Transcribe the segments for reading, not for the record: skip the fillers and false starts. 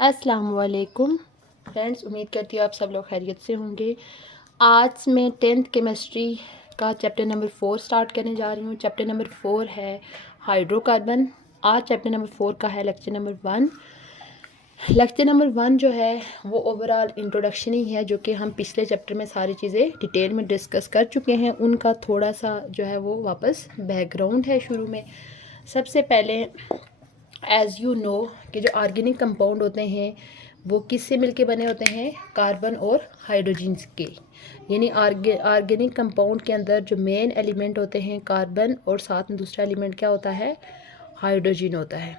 अस्सलाम वालेकुम फ्रेंड्स, उम्मीद करती हूँ आप सब लोग खैरियत से होंगे। आज मैं 10th केमिस्ट्री का चैप्टर नंबर 4 स्टार्ट करने जा रही हूँ। चैप्टर नंबर 4 है हाइड्रोकार्बन। आज चैप्टर नंबर 4 का है लेक्चर नंबर 1। लेक्चर नंबर 1 जो है वो ओवरऑल इंट्रोडक्शन ही है, जो कि हम पिछले चैप्टर में सारी चीज़ें डिटेल में डिस्कस कर चुके हैं। उनका थोड़ा सा जो है वो वापस बैकग्राउंड है। शुरू में सबसे पहले एज़ यू नो कि जो ऑर्गेनिक कंपाउंड होते हैं वो किससे मिलके बने होते हैं, कार्बन और हाइड्रोजन के। यानी ऑर्गेनिक कंपाउंड के अंदर जो मेन एलिमेंट होते हैं कार्बन, और साथ में दूसरा एलिमेंट क्या होता है, हाइड्रोजन होता है।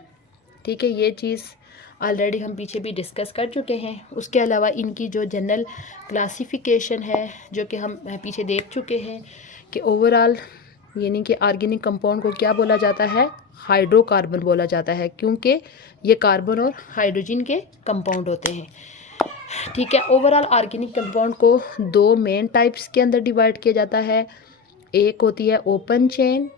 ठीक है, ये चीज़ ऑलरेडी हम पीछे भी डिस्कस कर चुके हैं। उसके अलावा इनकी जो जनरल क्लासिफिकेशन है जो कि हम पीछे देख चुके हैं कि ओवरऑल यानी कि ऑर्गेनिक कंपाउंड को क्या बोला जाता है, हाइड्रोकार्बन बोला जाता है, क्योंकि ये कार्बन और हाइड्रोजन के कंपाउंड होते हैं। ठीक है, ओवरऑल ऑर्गेनिक कंपाउंड को दो मेन टाइप्स के अंदर डिवाइड किया जाता है। एक होती है ओपन चेन,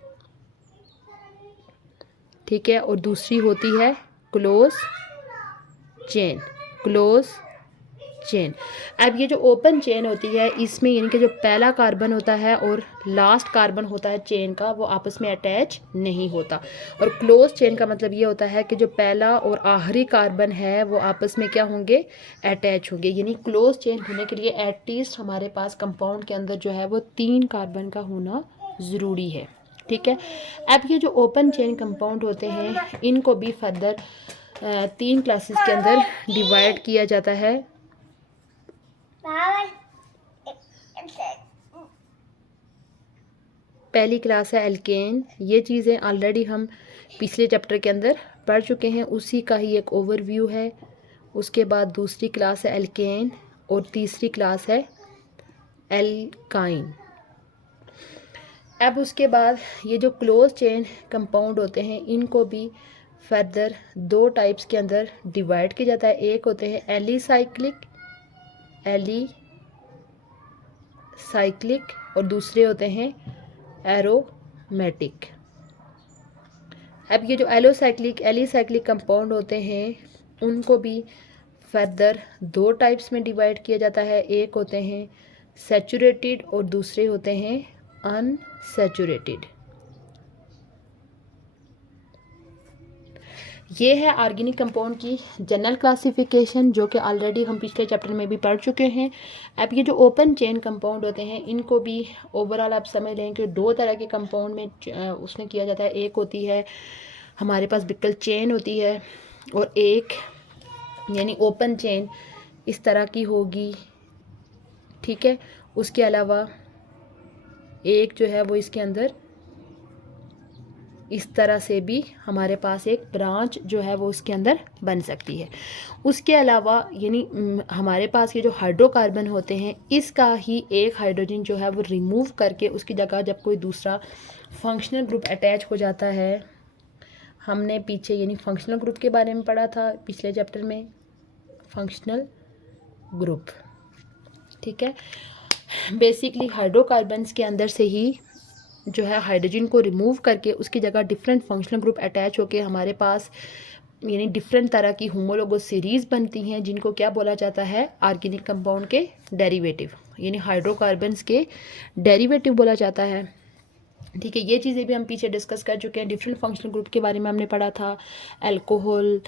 ठीक है, और दूसरी होती है क्लोज चेन। Close chain. अब ये जो ओपन चेन होती है इसमें यानी कि जो पहला कार्बन होता है और लास्ट कार्बन होता है चेन का, वो आपस में अटैच नहीं होता। और क्लोज चेन का मतलब ये होता है कि जो पहला और आखिरी कार्बन है वो आपस में क्या होंगे, अटैच होंगे। यानी क्लोज चेन होने के लिए एटलीस्ट हमारे पास कंपाउंड के अंदर जो है वो 3 कार्बन का होना ज़रूरी है। ठीक है, अब ये जो ओपन चेन कंपाउंड होते हैं इनको भी फर्दर 3 क्लासेस के अंदर डिवाइड किया जाता है। पहली क्लास है एल्केन। ये चीज़ें ऑलरेडी हम पिछले चैप्टर के अंदर पढ़ चुके हैं, उसी का ही एक ओवरव्यू है। उसके बाद दूसरी क्लास है एल्केन और तीसरी क्लास है एल्काइन। अब उसके बाद ये जो क्लोज चेन कंपाउंड होते हैं इनको भी फर्दर 2 टाइप्स के अंदर डिवाइड किया जाता है। एक होते हैं एलिसाइक्लिक और दूसरे होते हैं एरोमेटिक। अब ये जो एलिसाइक्लिक कंपाउंड होते हैं उनको भी फर्दर 2 टाइप्स में डिवाइड किया जाता है। एक होते हैं सैचुरेटेड और दूसरे होते हैं अनसैचुरेटेड। ये है ऑर्गेनिक कंपाउंड की जनरल क्लासिफिकेशन, जो कि ऑलरेडी हम पिछले चैप्टर में भी पढ़ चुके हैं। अब ये जो ओपन चेन कंपाउंड होते हैं इनको भी ओवरऑल आप समझ लें कि 2 तरह के कंपाउंड में उसमें किया जाता है। एक होती है हमारे पास बिल्कुल चेन होती है, और एक यानी ओपन चेन इस तरह की होगी। ठीक है, उसके अलावा एक जो है वो इसके अंदर इस तरह से भी हमारे पास एक ब्रांच जो है वो इसके अंदर बन सकती है। उसके अलावा यानी हमारे पास ये जो हाइड्रोकार्बन होते हैं इसका ही एक हाइड्रोजन जो है वो रिमूव करके उसकी जगह जब कोई दूसरा फंक्शनल ग्रुप अटैच हो जाता है, हमने पीछे यानी फंक्शनल ग्रुप के बारे में पढ़ा था पिछले चैप्टर में, फंक्शनल ग्रुप। ठीक है, बेसिकली हाइड्रोकार्बन्स के अंदर से ही जो है हाइड्रोजन को रिमूव करके उसकी जगह डिफरेंट फंक्शनल ग्रुप अटैच होके हमारे पास यानी डिफरेंट तरह की होमोलोगस सीरीज़ बनती हैं, जिनको क्या बोला जाता है, ऑर्गेनिक कंपाउंड के डेरिवेटिव, यानी हाइड्रोकार्बन्स के डेरिवेटिव बोला जाता है। ठीक है, ये चीज़ें भी हम पीछे डिस्कस कर चुके हैं। डिफरेंट फंक्शनल ग्रुप के बारे में हमने पढ़ा था, अल्कोहल,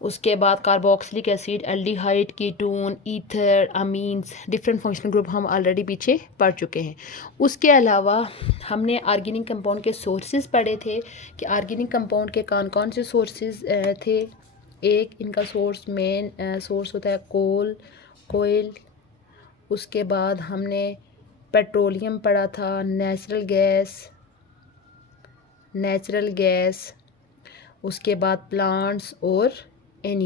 उसके बाद carboxylic acid, aldehyde, ketone, ether, amines, different functional group हम ऑलरेडी पीछे पढ़ चुके हैं। उसके अलावा हमने ऑर्गेनिक कंपाउंड के सोर्सेज पढ़े थे कि ऑर्गेनिक कंपाउंड के कौन कौन से सोर्सेज थे। एक इनका सोर्स मेन सोर्स होता है कोयल। उसके बाद हमने पेट्रोलियम पढ़ा था, नेचुरल गैस, उसके बाद प्लांट्स एंड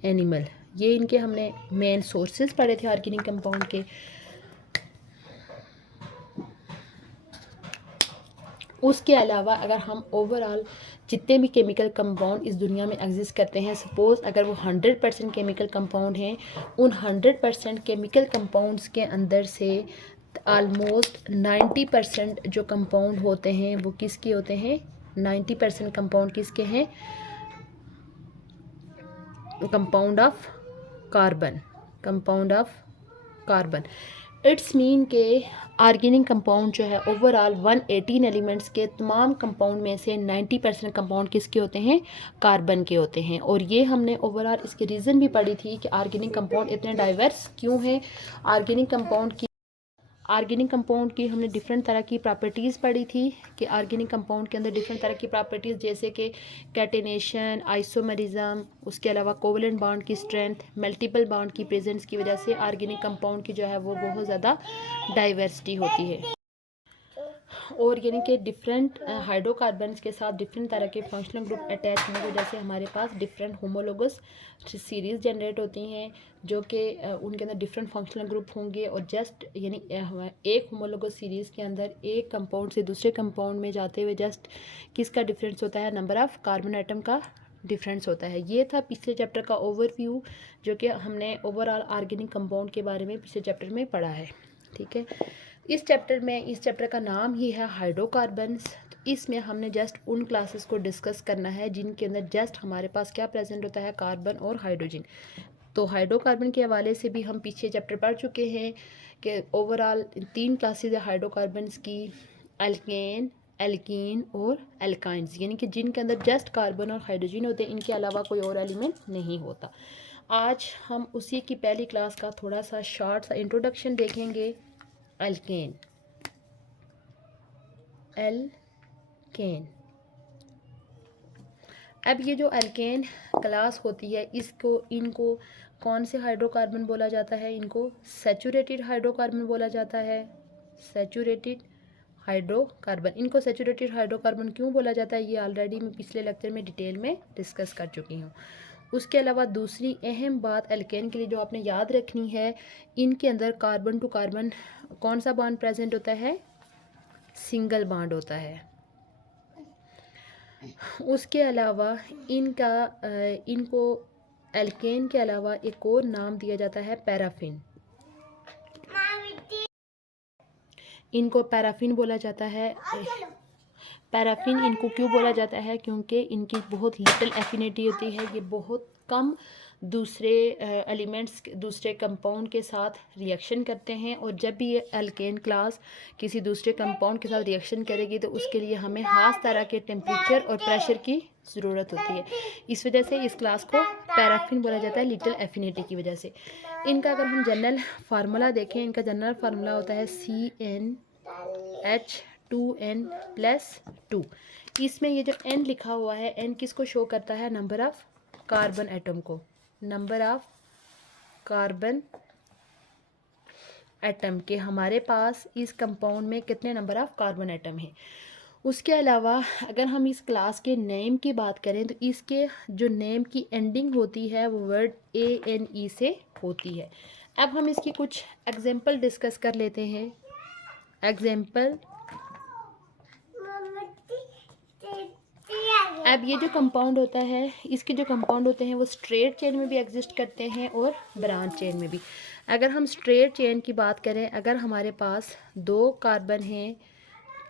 एनिमल, ये इनके हमने मेन सोर्सेज पढ़े थे ऑर्गेनिक कंपाउंड के। उसके अलावा अगर हम ओवरऑल जितने भी केमिकल कंपाउंड इस दुनिया में एग्जिस्ट करते हैं, सपोज़ अगर वो 100% केमिकल कंपाउंड हैं, उन 100% केमिकल कंपाउंड्स के अंदर से ऑलमोस्ट 90% जो कंपाउंड होते हैं वो किसके होते हैं, 90% कंपाउंड किसके हैं, compound of carbon, compound of carbon. It's mean के ऑर्गेनिक कंपाउंड जो है ओवरऑल 118 एलिमेंट्स के तमाम कंपाउंड में से 90% कंपाउंड किसके होते हैं, कार्बन के होते हैं। और ये हमने ओवरऑल इसके रीज़न भी पढ़ी थी कि ऑर्गेनिक कंपाउंड इतने डाइवर्स क्यों हैं। ऑर्गेनिक कंपाउंड की हमने डिफरेंट तरह की प्रॉपर्टीज़ पढ़ी थी कि ऑर्गेनिक कंपाउंड के अंदर डिफरेंट तरह की प्रॉपर्टीज़ जैसे कि कैटेनेशन, आइसोमरिज्म, उसके अलावा कोवलेंट बॉन्ड की स्ट्रेंथ, मल्टीपल बॉन्ड की प्रेजेंस की वजह से ऑर्गेनिक कंपाउंड की जो है वो बहुत ज़्यादा डाइवर्सिटी होती है। और यानी कि डिफरेंट हाइड्रोकार्बन्स के साथ डिफरेंट तरह के फंक्शनल ग्रुप अटैच होने की वजह से हमारे पास डिफरेंट होमोलोगस सीरीज़ जनरेट होती हैं जो कि उनके अंदर डिफरेंट फंक्शनल ग्रुप होंगे। और जस्ट यानी एक होमोलोगस सीरीज़ के अंदर एक कंपाउंड से दूसरे कंपाउंड में जाते हुए जस्ट किसका डिफरेंस होता है, नंबर ऑफ़ कार्बन आइटम का डिफरेंस होता है। ये था पिछले चैप्टर का ओवरव्यू जो कि हमने ओवरऑल ऑर्गेनिक कंपाउंड के बारे में पिछले चैप्टर में पढ़ा है। ठीक है, इस चैप्टर का नाम ही है हाइड्रोकार्बन्स। तो इसमें हमने जस्ट उन क्लासेस को डिस्कस करना है जिनके अंदर जस्ट हमारे पास क्या प्रेजेंट होता है, कार्बन और हाइड्रोजन। तो हाइड्रोकार्बन के हवाले से भी हम पीछे चैप्टर पढ़ चुके हैं कि ओवरऑल 3 क्लासेस है हाइड्रोकार्बन्स की, एल्केन, एल्कीन और एल्काइंस, यानी कि जिनके अंदर जस्ट कार्बन और हाइड्रोजन होते हैं, इनके अलावा कोई और एलिमेंट नहीं होता। आज हम उसी की पहली क्लास का थोड़ा सा शॉर्ट सा इंट्रोडक्शन देखेंगे। Alkane, alkane. अब ये जो एल्केन क्लास होती है इनको कौन से हाइड्रोकार्बन बोला जाता है, इनको सैचुरेटेड हाइड्रोकार्बन बोला जाता है। सैचुरेटेड हाइड्रोकार्बन, इनको सैचुरेटेड हाइड्रोकार्बन क्यों बोला जाता है ये ऑलरेडी मैं पिछले लेक्चर में डिटेल में डिस्कस कर चुकी हूँ। उसके अलावा दूसरी अहम बात एल्केन के लिए जो आपने याद रखनी है, इनके अंदर कार्बन टू कार्बन कौन सा बॉन्ड प्रेजेंट होता है, सिंगल बॉन्ड होता है। उसके अलावा इनको एल्केन के अलावा एक और नाम दिया जाता है पैराफिन। इनको पैराफिन बोला जाता है। पैराफिन इनको क्यों बोला जाता है, क्योंकि इनकी बहुत लिटिल एफिनिटी होती है, ये बहुत कम दूसरे एलिमेंट्स दूसरे कंपाउंड के साथ रिएक्शन करते हैं। और जब भी ये एल्केन क्लास किसी दूसरे कंपाउंड के साथ रिएक्शन करेगी तो उसके लिए हमें खास तरह के टेम्परेचर और प्रेशर की ज़रूरत होती है। इस वजह से इस क्लास को पैराफिन बोला जाता है, लिटिल एफिनिटी की वजह से। इनका अगर हम जनरल फार्मूला देखें, इनका जनरल फार्मूला होता है CnH2n+2। इसमें ये जो n लिखा हुआ है, n किसको शो करता है, नंबर ऑफ़ कार्बन एटम को, नंबर ऑफ कार्बन एटम के हमारे पास इस कंपाउंड में कितने नंबर ऑफ कार्बन एटम हैं। उसके अलावा अगर हम इस क्लास के नेम की बात करें तो इसके जो नेम की एंडिंग होती है वो वर्ड ANE से होती है। अब हम इसकी कुछ एग्जांपल डिस्कस कर लेते हैं। एग्जांपल, अब ये जो कंपाउंड होता है, इसके जो कंपाउंड होते हैं वो स्ट्रेट चेन में भी एग्जिस्ट करते हैं और ब्रांच चेन में भी। अगर हम स्ट्रेट चेन की बात करें, अगर हमारे पास 2 कार्बन हैं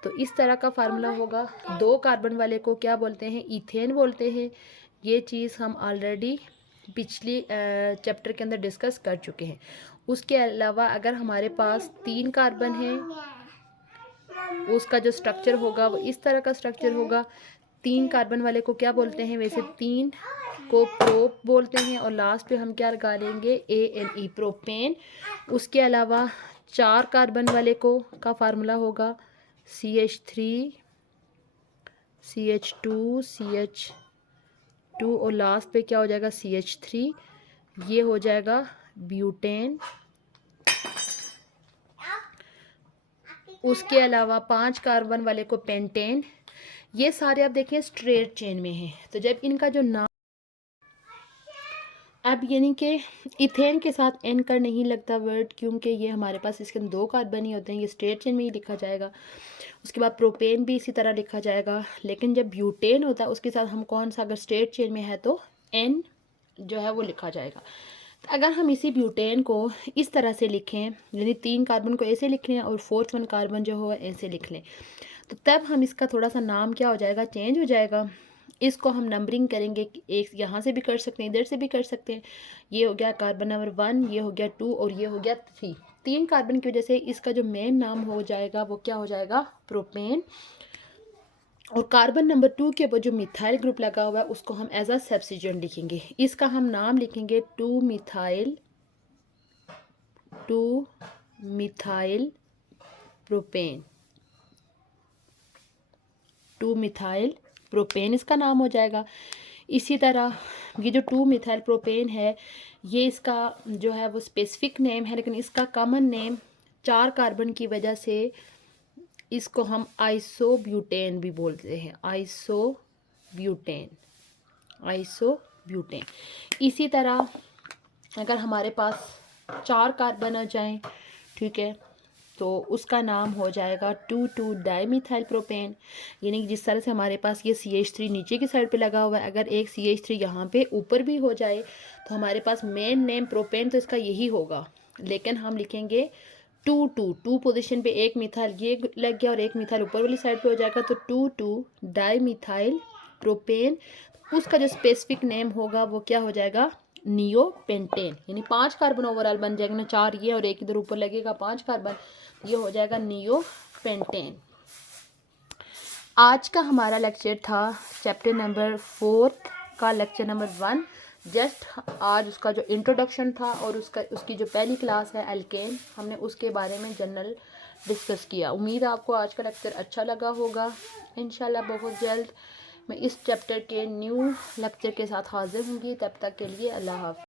तो इस तरह का फार्मूला होगा। 2 कार्बन वाले को क्या बोलते हैं, इथेन बोलते हैं। ये चीज़ हम ऑलरेडी पिछली चैप्टर के अंदर डिस्कस कर चुके हैं। उसके अलावा अगर हमारे पास 3 कार्बन हैं, उसका जो स्ट्रक्चर होगा वो इस तरह का स्ट्रक्चर होगा। 3 कार्बन वाले को क्या बोलते हैं, वैसे 3 को प्रोप बोलते हैं और लास्ट पे हम क्या लगा लेंगे, ANE, प्रोपेन। उसके अलावा 4 कार्बन वाले को का फार्मूला होगा CH3, CH2, CH2 और लास्ट पे क्या हो जाएगा, CH3। ये हो जाएगा ब्यूटेन। उसके अलावा 5 कार्बन वाले को पेंटेन। ये सारे आप देखें स्ट्रेट चेन में हैं। तो जब इनका जो नाम, अब यानी कि इथेन के साथ एन कर नहीं लगता वर्ड, क्योंकि ये हमारे पास इसके अंदर 2 कार्बन ही होते हैं, ये स्ट्रेट चेन में ही लिखा जाएगा। उसके बाद प्रोपेन भी इसी तरह लिखा जाएगा। लेकिन जब ब्यूटेन होता है उसके साथ हम कौन सा, अगर स्ट्रेट चेन में है तो एन जो है वो लिखा जाएगा। तो अगर हम इसी ब्यूटेन को इस तरह से लिखें, यानी 3 कार्बन को ऐसे लिख लें और 4th कार्बन जो हो ऐसे लिख लें, तो तब हम इसका थोड़ा सा नाम क्या हो जाएगा, चेंज हो जाएगा। इसको हम नंबरिंग करेंगे कि एक यहाँ से भी कर सकते हैं, इधर से भी कर सकते हैं। ये हो गया कार्बन नंबर 1, ये हो गया 2 और ये हो गया 3। 3 कार्बन की वजह से इसका जो मेन नाम हो जाएगा वो क्या हो जाएगा, प्रोपेन। और कार्बन नंबर 2 के ऊपर जो मिथाइल ग्रुप लगा हुआ है उसको हम एज अ सब्स्टिट्यूएंट लिखेंगे। इसका हम नाम लिखेंगे 2 मिथाइल प्रोपेन। 2 मिथाइल प्रोपेन इसका नाम हो जाएगा। इसी तरह ये जो 2 मिथाइल प्रोपेन है ये इसका जो है वो स्पेसिफिक नेम है, लेकिन इसका कॉमन नेम 4 कार्बन की वजह से इसको हम आइसोब्यूटेन भी बोलते हैं। आइसोब्यूटेन। इसी तरह अगर हमारे पास 4 कार्बन आ जाएं, ठीक है, तो उसका नाम हो जाएगा 2,2 डाईमिथाइल प्रोपेन। यानी कि जिस तरह से हमारे पास ये CH3 नीचे की साइड पे लगा हुआ है, अगर एक CH3 यहाँ पे ऊपर भी हो जाए तो हमारे पास मेन नेम प्रोपेन तो इसका यही होगा, लेकिन हम लिखेंगे 2 पोजीशन पे एक मिथाइल ये लग गया और एक मिथाइल ऊपर वाली साइड पे हो जाएगा, तो 2,2 डाईमिथाइल प्रोपेन। उसका जो स्पेसिफिक नेम होगा वो क्या हो जाएगा, नियोपेंटेन। यानी 5 कार्बन ओवरऑल बन जाएगा ना, 4 ये और एक इधर ऊपर लगेगा 5 कार्बन, ये हो जाएगा नियोपेंटेन। आज का हमारा लेक्चर था चैप्टर नंबर 4 का लेक्चर नंबर 1। जस्ट आज उसका जो इंट्रोडक्शन था और उसकी जो पहली क्लास है एल्केन, हमने उसके बारे में जनरल डिस्कस किया। उम्मीद है आपको आज का लेक्चर अच्छा लगा होगा। इंशाल्लाह बहुत जल्द मैं इस चैप्टर के न्यू लेक्चर के साथ हाजिर होंगी। तब तक के लिए अल्लाह हाफ़िज़।